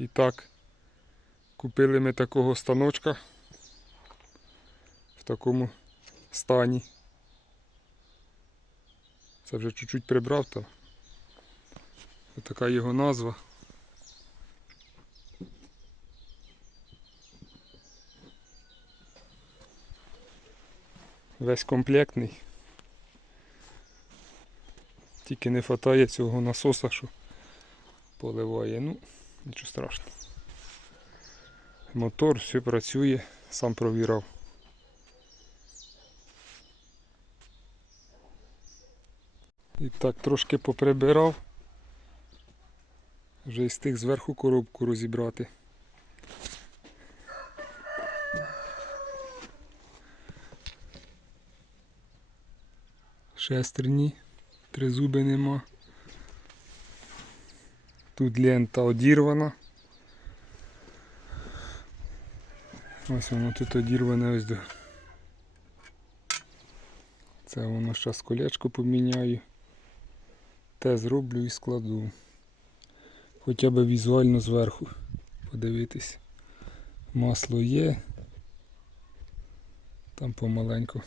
І так, купили ми такого станочка в такому стані. Це вже чуть-чуть прибрав, то така його назва. Весь комплектний. Тільки не вистачає цього насоса, що поливає. Ну, нічого страшного. Мотор все працює, сам провірав. І так трошки поприбирав. Вже і встиг зверху коробку розібрати. Шестерні, тризуби нема. Тут лента одірвана. Ось воно тут одірване ось до. Це воно зараз колечко поміняю. Те зроблю і складу. Хоча б візуально зверху подивитись. Масло є. Там помаленьку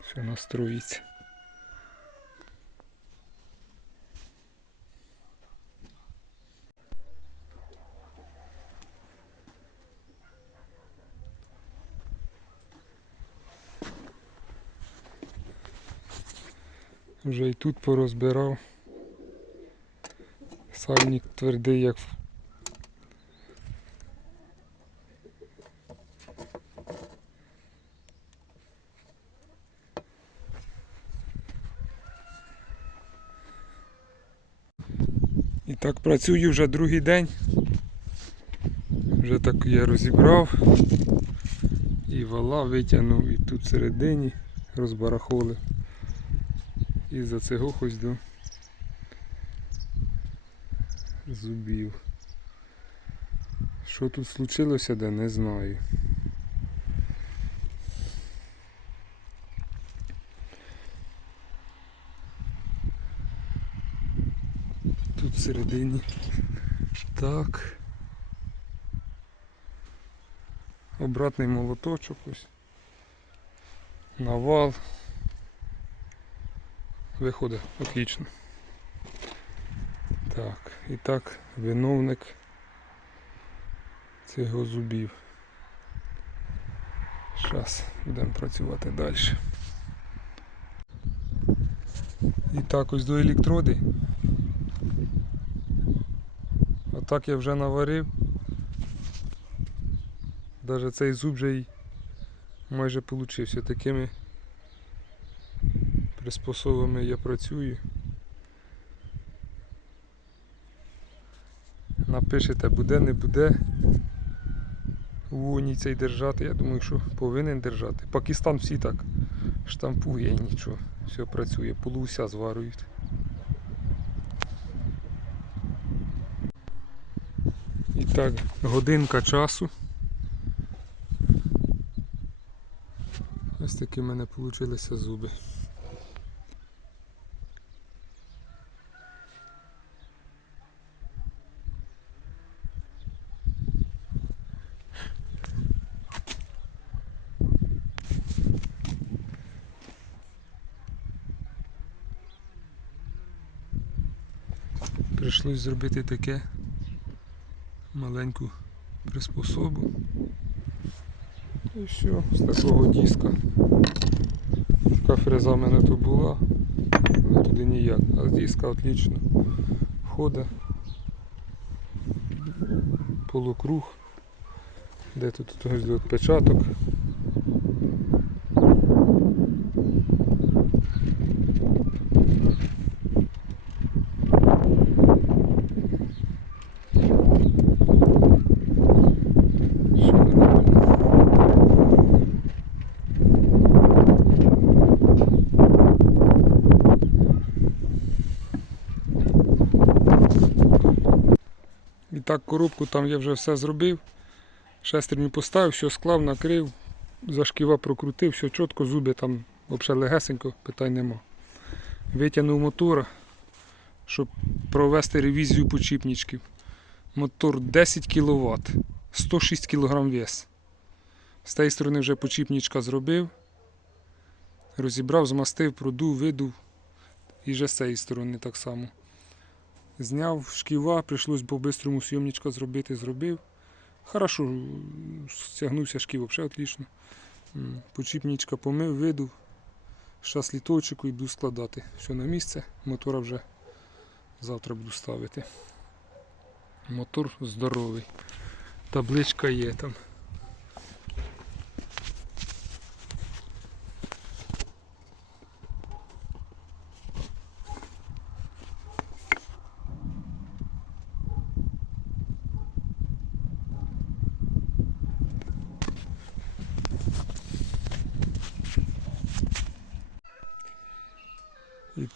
все настроїться. Вже і тут порозбирав. Сальник твердий, як І так працюю вже другий день. Вже так я розібрав і вала витягнув і тут всередині розбарахолив. І за цього ось до зубів. Що тут случилося, де не знаю. Тут всередині. Так. Обратний молоточок ось. Навал. Виходить, отлично. Так, і так, виновник цього зубів. Зараз будемо працювати далі. І так ось до електроди. Отак я вже наварив. Даже цей зуб вже й майже получився. Такими приспособами я працюю. Напишете, буде, не буде. Уоні цей держати. Я думаю, що повинен держати. Пакистан всі так штампує і нічого. Все працює, полуся зварюють. І так, годинка часу. Ось такі в мене вийшли зуби. Прийшлось зробити таке маленьку приспособу. І все, з такого диска. Така фреза в мене тут була, а туди ніяк. А з диска отлично входить. Полукруг. Де тут ось відпечаток. Все нормально. І так коробку там я вже все зробив. Шестерню поставив, все склав, накрив, за шківа прокрутив, все чітко, зуби там взагалі легесенько, питань нема. Витягнув мотора, щоб провести ревізію почіпничків. Мотор 10 кВт, 106 кг вес. З тієї сторони вже почіпнічка зробив. Розібрав, змастив, продув, видув. І вже з цієї сторони так само. Зняв шківа, прийшлось по-бистрому сйомничка зробити, зробив. Хорошо, стягнувся шків, взагалі отлично. Почіпнічка помив, видув. Щас літочку і буду складати. Все на місце. Мотора вже завтра буду ставити. Мотор здоровий. Табличка є там.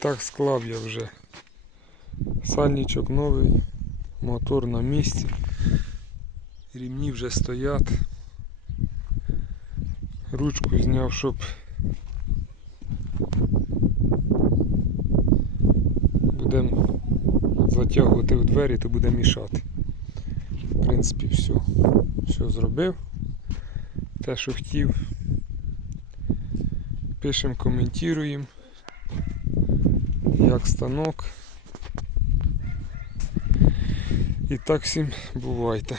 Так склав я вже. Сальничок новий, мотор на місці. Рівні вже стоять. Ручку зняв, щоб будемо затягувати в двері, то буде мішати. В принципі, все. Все зробив. Те, що хотів. Пишемо, коментуємо як станок. І так всім бувайте.